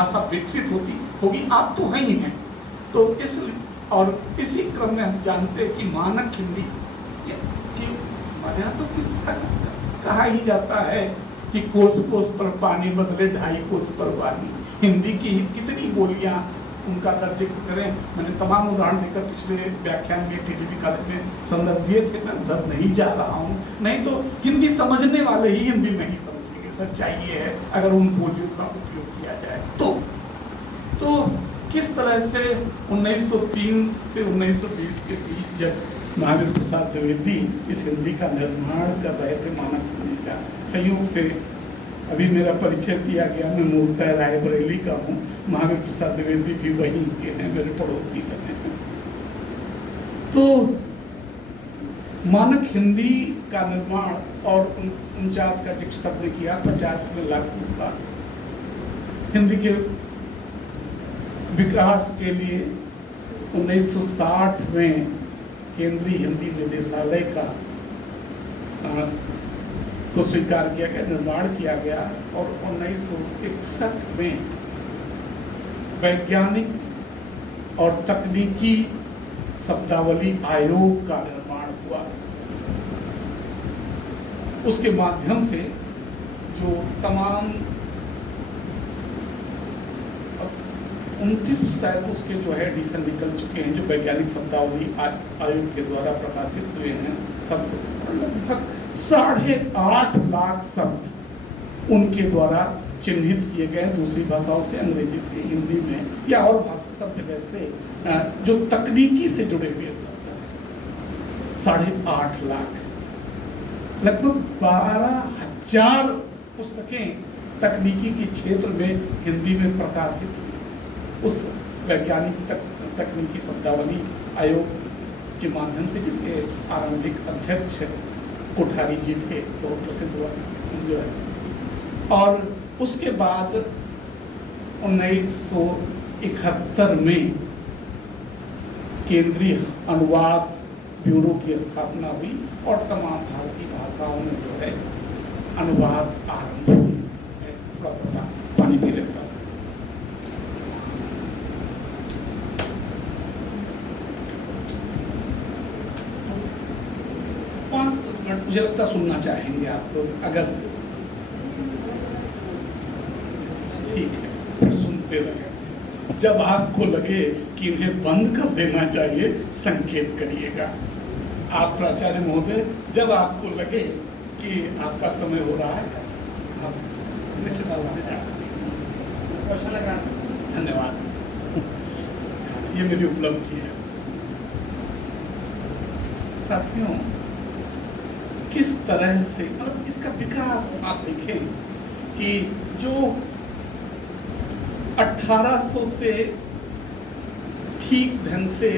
भाषा विकसित होती होगी, आप तो हैं ही हैं। तो इस और इसी क्रम में हम जानते हैं कि मानक हिंदी कि हमारे यहाँ तो किस्सा कहा ही जाता है कि कोस कोस पर पानी बदले 2.5 कोस पर वानी। हिंदी की कितनी बोलियां उनका दर्ज करें, मैंने तमाम उदाहरण देकर पिछले व्याख्यान में टीटीवी कॉलेज में संदर्भ दिए थे, मैं उधर नहीं जा रहा हूँ। नहीं तो हिंदी समझने वाले ही हिंदी नहीं समझेंगे, सच्चाई ये है अगर उन बोलियों का उपयोग किया जाए तो किस तरह से 1903 से 1920 के बीच जब महावीर प्रसाद द्विवेदी इस हिंदी का निर्माण कर रहे थे, मानक हिंदी का, संयोग से अभी मेरा परिचय दिया गया, मैं मूलतः रायबरेली का हूँ, महावीर प्रसाद द्विवेदी भी वहीं के हैं, मेरे पड़ोसी हैं। तो मानक हिंदी का निर्माण और 49 का जिक्र सबने किया, 50 में लागू हुआ। हिंदी के विकास के लिए 1960 में केंद्रीय हिंदी निदेशालय का को स्वीकार किया गया, निर्माण किया गया और 1961 में वैज्ञानिक और तकनीकी शब्दावली आयोग का निर्माण हुआ। उसके माध्यम से जो तमाम 29 शायद उसके जो है एडिशन निकल चुके हैं, जो वैज्ञानिक शब्दावली आयोग के द्वारा प्रकाशित हुए हैं, शब्द लगभग 8.5 लाख शब्द उनके द्वारा चिन्हित किए गए दूसरी भाषाओं से, अंग्रेजी से, हिंदी में या और भाषा सब जगह से जो तकनीकी से जुड़े हुए शब्द 8.5 लाख, लगभग 12,000 पुस्तकें तकनीकी के क्षेत्र में हिंदी में प्रकाशित हुई। उस वैज्ञानिक तकनीकी शब्दावली आयोग के माध्यम से, जिसके आरंभिक अध्यक्ष कोठारी जी थे, बहुत प्रसिद्ध हुआ जो है। और उसके बाद 1971 में केंद्रीय अनुवाद ब्यूरो की स्थापना हुई और तमाम भारतीय भाषाओं में जो है अनुवाद आरंभ हुए। थोड़ा पानी पी लेता हूं। 5-10 मिनट मुझे लगता सुनना चाहेंगे आप लोग, अगर ठीक है फिर सुनते रहे। जब आपको लगे कि इन्हें बंद कर देना चाहिए, संकेत करिएगा। आप प्राचार्य महोदय, जब आपको लगे कि आपका समय हो रहा है, आप निश्चित रूप से जा सकते हैं। धन्यवाद, ये मेरी उपलब्धि है। साथियों, किस तरह से मतलब इसका विकास आप देखें कि जो 1800 से ठीक ढंग से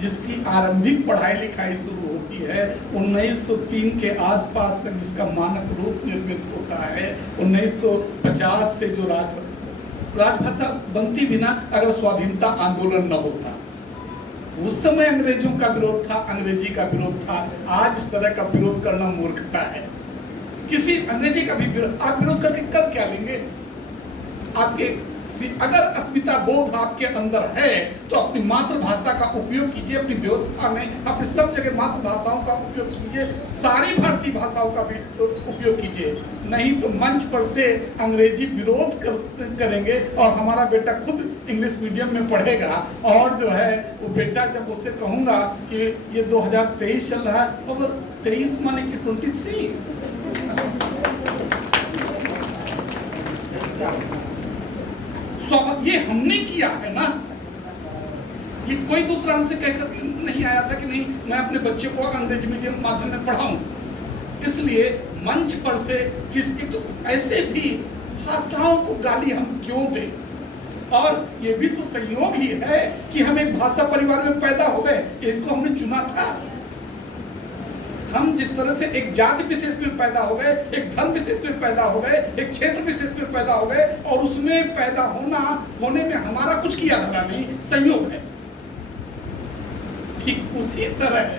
जिसकी आरंभिक पढ़ाई लिखाई शुरू होती है, 1903 के आसपास तक जिसका मानक रूप निर्मित होता है, 1950 से जो राजभाषा बनती बिना अगर स्वाधीनता आंदोलन न होता, उस समय अंग्रेजों का विरोध था, अंग्रेजी का विरोध था। आज इस तरह का विरोध करना मूर्खता है। किसी अंग्रेजी का भी विरोध आप विरोध करके कर क्या लेंगे? आपके अगर अस्मिता बोध आपके अंदर है तो अपनी मातृभाषा का उपयोग कीजिए, अपनी व्यवस्था में अपनी सब जगह मातृभाषाओं का उपयोग कीजिए, सारी भारतीय भाषाओं का भी उपयोग कीजिए। नहीं तो मंच पर से अंग्रेजी विरोध करेंगे और हमारा बेटा खुद इंग्लिश मीडियम में पढ़ेगा और जो है वो बेटा, जब उससे कहूंगा कि ये 2023 चल रहा है, और 23 माने कि 23, ये हमने किया है ना, ये कोई दूसरा हमसे कहकर नहीं आया था कि नहीं मैं अपने बच्चे को अंग्रेजी मीडियम माध्यम में पढ़ाऊं। इसलिए मंच पर से किसकी तो ऐसे भी भाषाओं को गाली हम क्यों दें? और ये भी तो संयोग ही है कि हम एक भाषा परिवार में पैदा हो गए, इसको हमने चुना था। हम जिस तरह से एक जाति विशेष में पैदा हो गए, एक धर्म विशेष में पैदा हो गए, एक क्षेत्र विशेष में पैदा हो गए, और उसमें पैदा होने में हमारा कुछ किया धरा नहीं, संयोग है। ठीक उसी तरह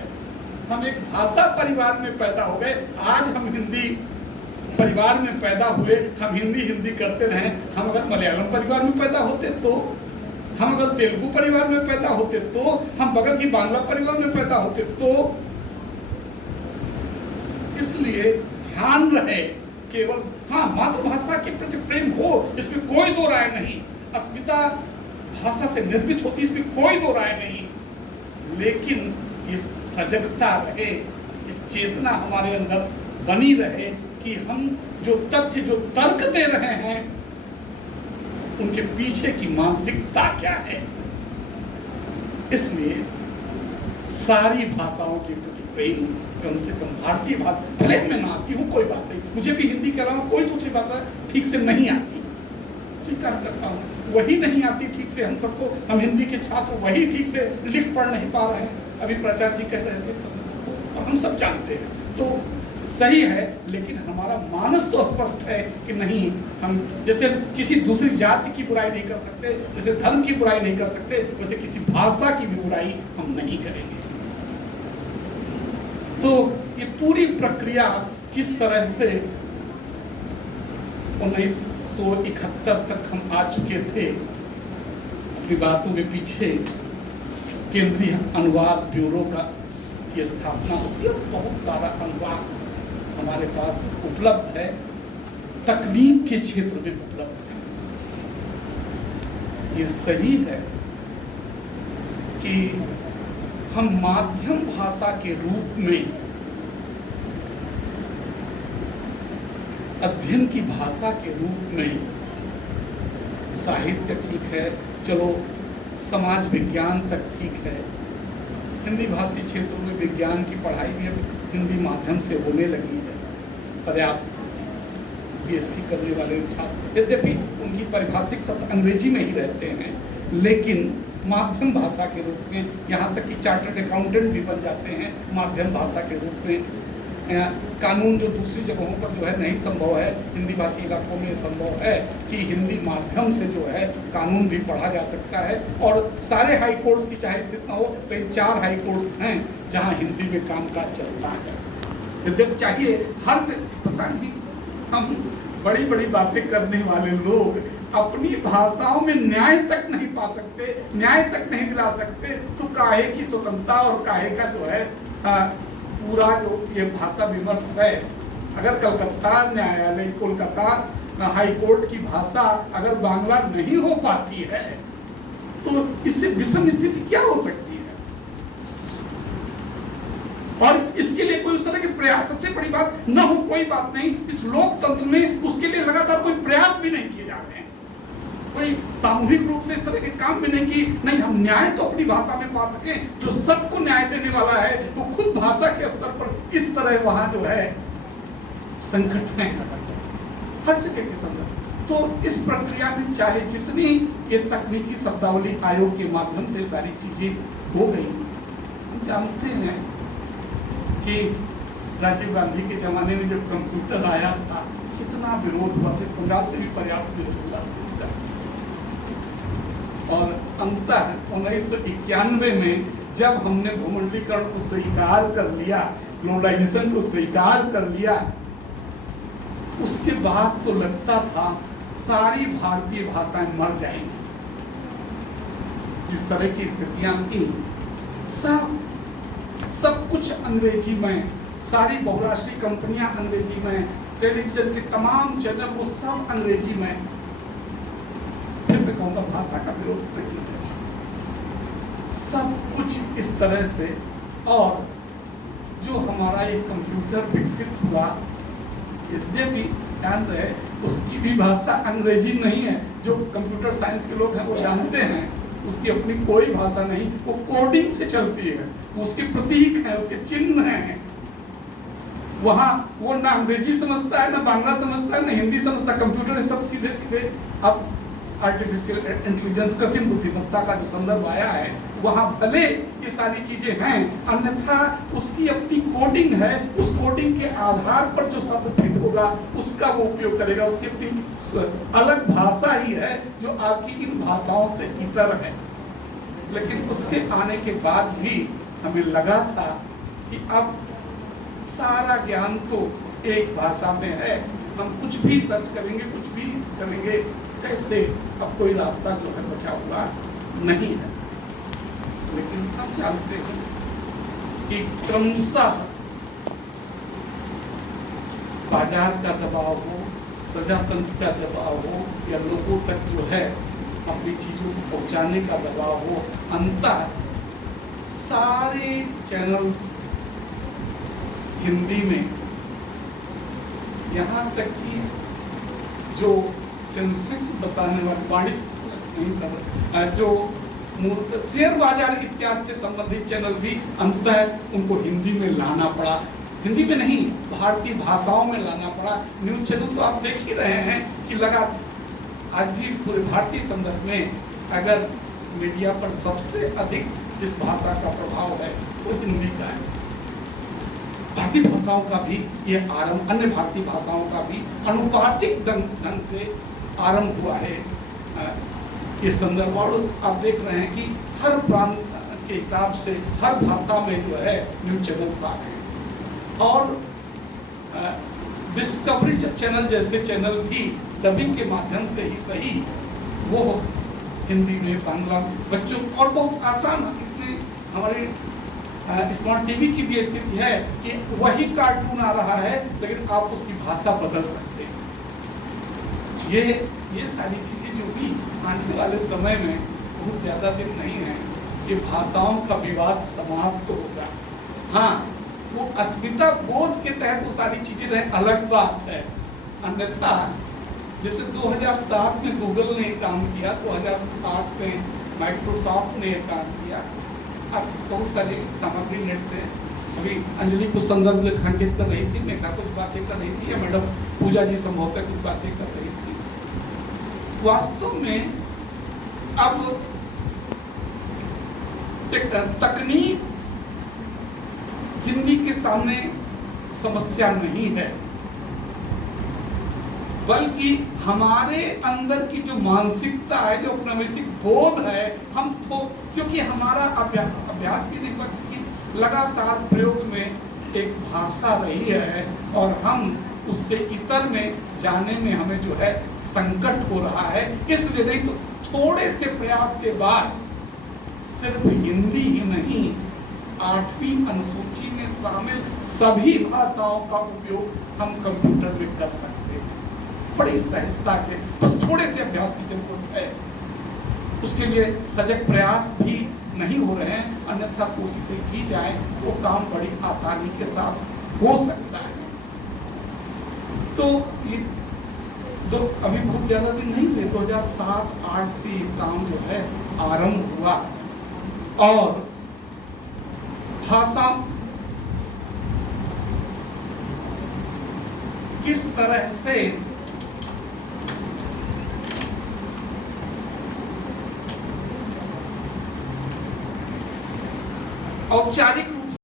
हम एक भाषा परिवार में पैदा हो गए। आज हम हिंदी परिवार में पैदा हुए, हम हिंदी करते रहे। हम अगर मलयालम परिवार में पैदा होते तो, हम अगर तेलुगु परिवार में पैदा होते तो, हम बगल की बांग्ला परिवार में पैदा होते तो। इसलिए ध्यान रहे, केवल हाँ मातृभाषा के प्रति प्रेम हो, इसमें कोई दो राय नहीं। अस्मिता भाषा से निर्मित होती, इसमें कोई दो राय नहीं। लेकिन ये सजगता रहे, ये चेतना हमारे अंदर बनी रहे कि हम जो तथ्य, जो तर्क दे रहे हैं, उनके पीछे की मानसिकता क्या है। इसलिए सारी भाषाओं के प्रति प्रेम, कम से कम भारतीय भाषा, भले मैं ना आती हूँ कोई बात नहीं, मुझे भी हिंदी के अलावा कोई दूसरी भाषा ठीक से नहीं आती, स्वीकार करता हूँ। वही नहीं आती ठीक से हम सबको, हम हिंदी के छात्र वही ठीक से लिख पढ़ नहीं पा रहे हैं। अभी प्राचार्य जी कह रहे थे सब, और हम सब जानते हैं, तो सही है। लेकिन हमारा मानस तो स्पष्ट है कि नहीं, हम जैसे किसी दूसरी जाति की बुराई नहीं कर सकते, जैसे धर्म की बुराई नहीं कर सकते, वैसे किसी भाषा की भी बुराई हम नहीं करेंगे। तो ये पूरी प्रक्रिया किस तरह से 1971 तक हम आ चुके थे। अपनी बातों के पीछे केंद्रीय अनुवाद ब्यूरो की स्थापना होती है, बहुत सारा अनुवाद हमारे पास उपलब्ध है, तकनीक के क्षेत्र में उपलब्ध है। ये सही है कि हम माध्यम भाषा के रूप में अध्ययन की भाषा के रूप में साहित्य ठीक है, चलो समाज विज्ञान तक ठीक है, हिंदी भाषी क्षेत्रों में विज्ञान की पढ़ाई भी अब हिंदी माध्यम से होने लगी है। पर्याप्त बीएससी करने वाले छात्र, यद्यपि उनकी पारिभाषिक शब्द अंग्रेजी में ही रहते हैं, लेकिन माध्यम भाषा के रूप में, यहाँ तक कि चार्टर्ड अकाउंटेंट भी बन जाते हैं माध्यम भाषा के रूप में। कानून जो दूसरी जगहों पर जो है नहीं संभव है, हिंदी भाषी इलाकों में संभव है कि हिंदी माध्यम से जो है कानून भी पढ़ा जा सकता है। और सारे हाई कोर्ट्स की चाहे स्थिति ना हो, कई 4 हाई कोर्ट्स हैं जहाँ हिंदी में कामकाज चलता है। यद्यपि चाहिए हर, पता नहीं, हम बड़ी बड़ी बातें करने वाले लोग अपनी भाषाओं में न्याय तक नहीं पा सकते, न्याय तक नहीं दिला सकते, तो काहे की स्वतंत्रता और काहे का जो है पूरा जो ये भाषा विमर्श है। अगर कलकत्ता न्यायालय, कोलकाता हाई कोर्ट की भाषा अगर बांग्ला नहीं हो पाती है, तो इससे विषम स्थिति क्या हो सकती है। और इसके लिए कोई उस तरह के प्रयास, सबसे बड़ी बात न हो कोई बात नहीं, इस लोकतंत्र में उसके लिए लगातार कोई प्रयास भी नहीं किए जा रहे हैं, कोई सामूहिक रूप से इस तरह के काम भी नहीं कि नहीं हम न्याय तो अपनी भाषा में पा सकें। जो सबको न्याय देने वाला है वो खुद भाषा के स्तर पर इस तरह वहां जो है संकट है हर जगह के संदर्भ। तो इस प्रक्रिया में चाहे जितनी ये तकनीकी शब्दावली आयोग के माध्यम से सारी चीजें हो गई, हम जानते हैं कि राजीव गांधी के जमाने में जब कंप्यूटर आया था कितना विरोध हुआ था, इस पंजाब से भी पर्याप्त विरोध हुआ था इसका। और अंततः 1991 में जब हमने भूमंडलीकरण को स्वीकार कर लिया, ग्लोबलाइजेशन को स्वीकार कर लिया, उसके बाद तो लगता था सारी भारतीय भाषाएं मर जाएंगी। जिस तरह की स्थितियां थी, सब कुछ अंग्रेजी में, सारी बहुराष्ट्रीय कंपनियां अंग्रेजी में, टेलीविजन के तमाम चैनल वो सब अंग्रेजी में। फिर मैं कहूँगा भाषा का विरोध नहीं है, सब कुछ इस तरह से। और जो हमारा ये कंप्यूटर विकसित हुआ, यद्यपि ध्यान रहे उसकी भी भाषा अंग्रेजी नहीं है। जो कंप्यूटर साइंस के लोग हैं वो जानते हैं उसकी अपनी कोई भाषा नहीं, वो कोडिंग से चलती है, उसके प्रतीक हैं, उसके चिन्ह हैं। वहाँ वो ना अंग्रेजी समझता है, ना बांग्ला समझता है, ना हिंदी समझता है। कंप्यूटर सब सीधे सीधे अब आर्टिफिशियल इंटेलिजेंस, कृत्रिम बुद्धिमत्ता का जो संदर्भ आया है, वहाँ भले ये सारी चीजें हैं, अन्यथा उसकी अपनी कोडिंग है। उस कोडिंग के आधार पर जो शब्द फिट होगा उसका वो उपयोग करेगा, उसकी अपनी अलग भाषा ही है जो आपकी इन भाषाओं से इतर है। लेकिन उसके आने के बाद भी हमें लगा था कि अब सारा ज्ञान तो एक भाषा में है, हम कुछ भी सर्च करेंगे, कुछ भी करेंगे, कैसे अब कोई रास्ता जो है बचा हुआ नहीं है। लेकिन हम जानते हैं कि क्रमशः बाजार का दबाव हो, प्रजातंत्र का दबाव हो, या लोगों तक जो है अपनी चीजों को पहुंचाने का दबाव हो, अंततः सारे चैनल्स हिंदी में, यहाँ तक कि जो सेंसेक्स बताने वाले वाणिज्य जो शेयर बाजार इत्यादि से संबंधित चैनल भी अंततः उनको हिंदी में लाना पड़ा। हिंदी में नहीं, भारतीय भाषाओं में लाना पड़ा। न्यूज चैनल तो आप देख ही रहे हैं कि लगा आज भी पूरे भारतीय संदर्भ में अगर मीडिया पर सबसे अधिक जिस भाषा का प्रभाव है वो हिंदी का है। भारतीय भाषाओं का भी ये आरंभ, अन्य भारतीय भाषाओं का भी अनुपातिक ढंग से आरंभ हुआ है ये संदर्भ। और आप देख रहे हैं कि हर प्रांत के हिसाब से हर भाषा में जो है न्यूज चैनल्स आ गए, और डिस्कवरी चैनल जैसे चैनल भी डबिंग के माध्यम से ही सही वो हिंदी में, बांग्ला बच्चों, और बहुत आसान, इतने हमारे स्मार्ट टीवी की भी स्थिति है कि वही कार्टून आ रहा है लेकिन आप उसकी भाषा बदल सकते हैं। ये सारी चीजें जो भी आने वाले समय में, बहुत ज्यादा दिन नहीं है, ये भाषाओं का विवाद समाप्त होगा। हाँ, वो अस्मिता बोध के तहत वो सारी चीजें रहे, अलग बात है। अन्यथा जैसे 2007 में गूगल ने काम किया, 2008 में माइक्रोसॉफ्ट ने काम किया। अब बहुत सारी सामग्री नेट से, अभी अंजलि कुछ संदर्भ खंडित कर रही थी, मेघा कुछ बातें कर रही थी, या मैडम पूजा जी संभवतः कुछ बातें कर रही थी। वास्तव में अब तकनीक हिंदी के सामने समस्या नहीं है, बल्कि हमारे अंदर की जो मानसिकता है, जो औपनिवेशिक बोध है, हम तो क्योंकि हमारा अभ्यास भी नहीं हुआ, कि लगातार प्रयोग में एक भाषा रही है और हम उससे इतर में जाने में हमें जो है संकट हो रहा है। इसलिए नहीं तो थोड़े से प्रयास के बाद सिर्फ हिंदी ही नहीं, 8वीं अनुसूची में शामिल सभी भाषाओं का उपयोग हम कंप्यूटर में कर सकते हैं, बड़ी सहजता के। बस थोड़े से अभ्यास की जरूरत है, उसके लिए सजग प्रयास भी नहीं हो रहे हैं, अन्यथा कोशिशें की जाए वो काम बड़ी आसानी के साथ हो सकता है। तो ये अभी बहुत ज्यादा दिन नहीं हुए, 2007-8 से ये काम जो है आरंभ हुआ, और भाषा किस तरह से औपचारिक